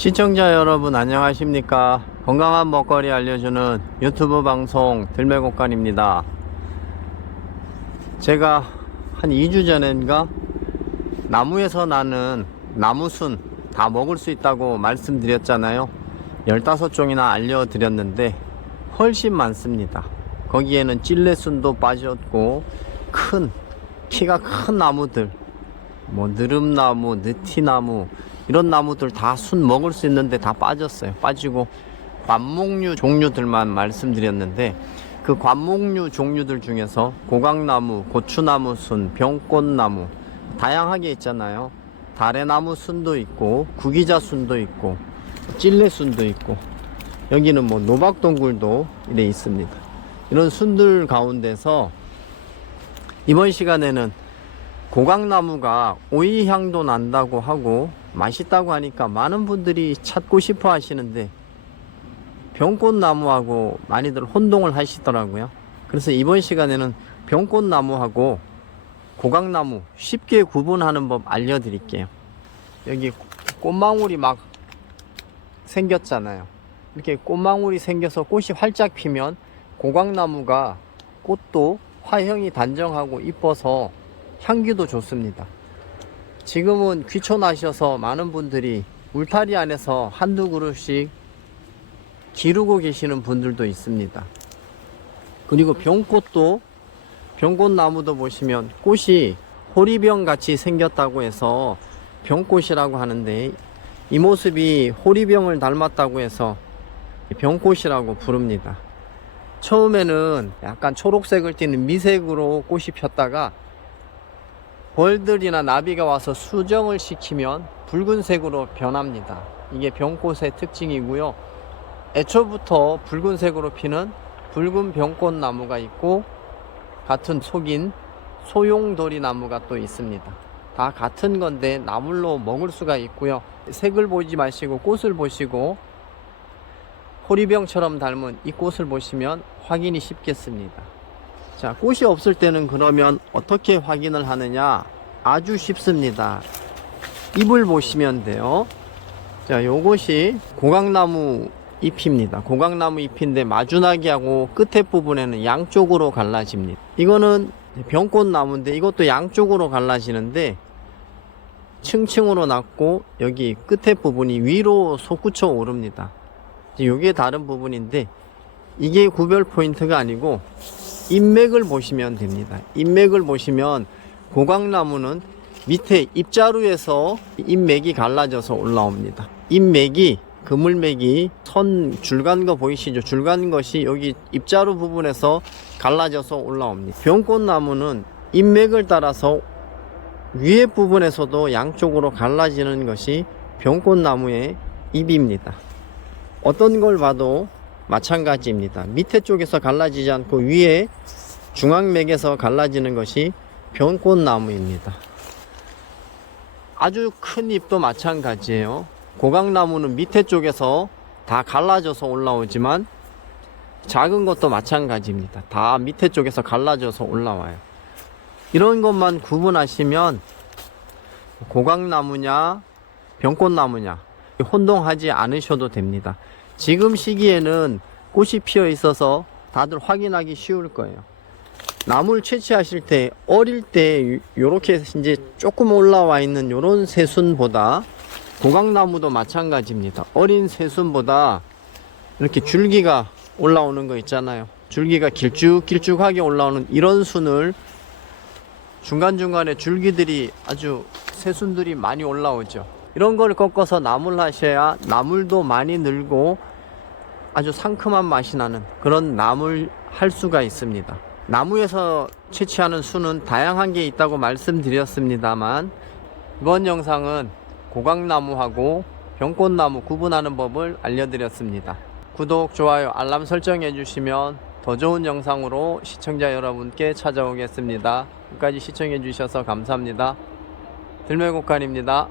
시청자 여러분 안녕하십니까? 건강한 먹거리 알려주는 유튜브 방송 들매곡간입니다. 제가 한 2주 전인가 나무에서 나는 나무순 다 먹을 수 있다고 말씀드렸잖아요. 15종이나 알려드렸는데 훨씬 많습니다. 거기에는 찔레순도 빠졌고 큰 키가 큰 나무들 뭐 느릅나무, 느티나무 이런 나무들 다 순 먹을 수 있는데 다 빠졌어요. 빠지고 관목류 종류들만 말씀드렸는데 그 관목류 종류들 중에서 고강나무, 고추나무 순, 병꽃나무 다양하게 있잖아요. 다래나무 순도 있고 구기자 순도 있고 찔레 순도 있고 여기는 뭐 노박동굴도 이래 있습니다. 이런 순들 가운데서 이번 시간에는 고강나무가 오이 향도 난다고 하고 맛있다고 하니까 많은 분들이 찾고 싶어 하시는데 병꽃나무하고 많이들 혼동을 하시더라고요. 그래서 이번 시간에는 병꽃나무하고 고강나무 쉽게 구분하는 법 알려드릴게요. 여기 꽃망울이 막 생겼잖아요. 이렇게 꽃망울이 생겨서 꽃이 활짝 피면 고강나무가 꽃도 화형이 단정하고 이뻐서 향기도 좋습니다. 지금은 귀촌하셔서 많은 분들이 울타리 안에서 한두 그루씩 기르고 계시는 분들도 있습니다. 그리고 병꽃도 병꽃 나무도 보시면 꽃이 호리병 같이 생겼다고 해서 병꽃이라고 하는데 이 모습이 호리병을 닮았다고 해서 병꽃이라고 부릅니다. 처음에는 약간 초록색을 띠는 미색으로 꽃이 폈다가 벌들이나 나비가 와서 수정을 시키면 붉은색으로 변합니다. 이게 병꽃의 특징이고요. 애초부터 붉은색으로 피는 붉은 병꽃 나무가 있고 같은 속인 소용돌이 나무가 또 있습니다. 다 같은 건데 나물로 먹을 수가 있고요. 색을 보지 마시고 꽃을 보시고 호리병처럼 닮은 이 꽃을 보시면 확인이 쉽겠습니다. 자, 꽃이 없을 때는 그러면 어떻게 확인을 하느냐? 아주 쉽습니다. 잎을 보시면 돼요. 자, 요것이 고강나무 잎입니다. 고강나무 잎인데 마주나기하고 끝에 부분에는 양쪽으로 갈라집니다. 이거는 병꽃나무인데 이것도 양쪽으로 갈라지는데 층층으로 났고 여기 끝에 부분이 위로 솟구쳐 오릅니다. 이게 다른 부분인데 이게 구별 포인트가 아니고 인맥을 보시면 됩니다. 인맥을 보시면 고강나무는 밑에 입자루에서 인맥이 갈라져서 올라옵니다. 인맥이 그물맥이 선 줄간 거 보이시죠? 줄간 것이 여기 입자루 부분에서 갈라져서 올라옵니다. 병꽃나무는 인맥을 따라서 위에 부분에서도 양쪽으로 갈라지는 것이 병꽃나무의 잎입니다. 어떤 걸 봐도 마찬가지입니다. 밑에 쪽에서 갈라지지 않고 위에 중앙맥에서 갈라지는 것이 병꽃나무입니다. 아주 큰 잎도 마찬가지예요. 고강나무는 밑에 쪽에서 다 갈라져서 올라오지만 작은 것도 마찬가지입니다. 다 밑에 쪽에서 갈라져서 올라와요. 이런 것만 구분하시면 고강나무냐 병꽃나무냐 혼동하지 않으셔도 됩니다. 지금 시기에는 꽃이 피어 있어서 다들 확인하기 쉬울 거예요. 나무를 채취하실 때 어릴 때 요렇게 이제 조금 올라와 있는 요런 새순보다 고강나무도 마찬가지입니다. 어린 새순보다 이렇게 줄기가 올라오는 거 있잖아요. 줄기가 길쭉길쭉하게 올라오는 이런 순을 중간중간에 줄기들이 아주 새순들이 많이 올라오죠. 이런 걸 꺾어서 나물 하셔야 나물도 많이 늘고 아주 상큼한 맛이 나는 그런 나물 할 수가 있습니다. 나무에서 채취하는 수는 다양한 게 있다고 말씀드렸습니다만 이번 영상은 고강나무하고 병꽃나무 구분하는 법을 알려드렸습니다. 구독, 좋아요, 알람 설정해 주시면 더 좋은 영상으로 시청자 여러분께 찾아오겠습니다. 끝까지 시청해 주셔서 감사합니다. 들매곡간입니다.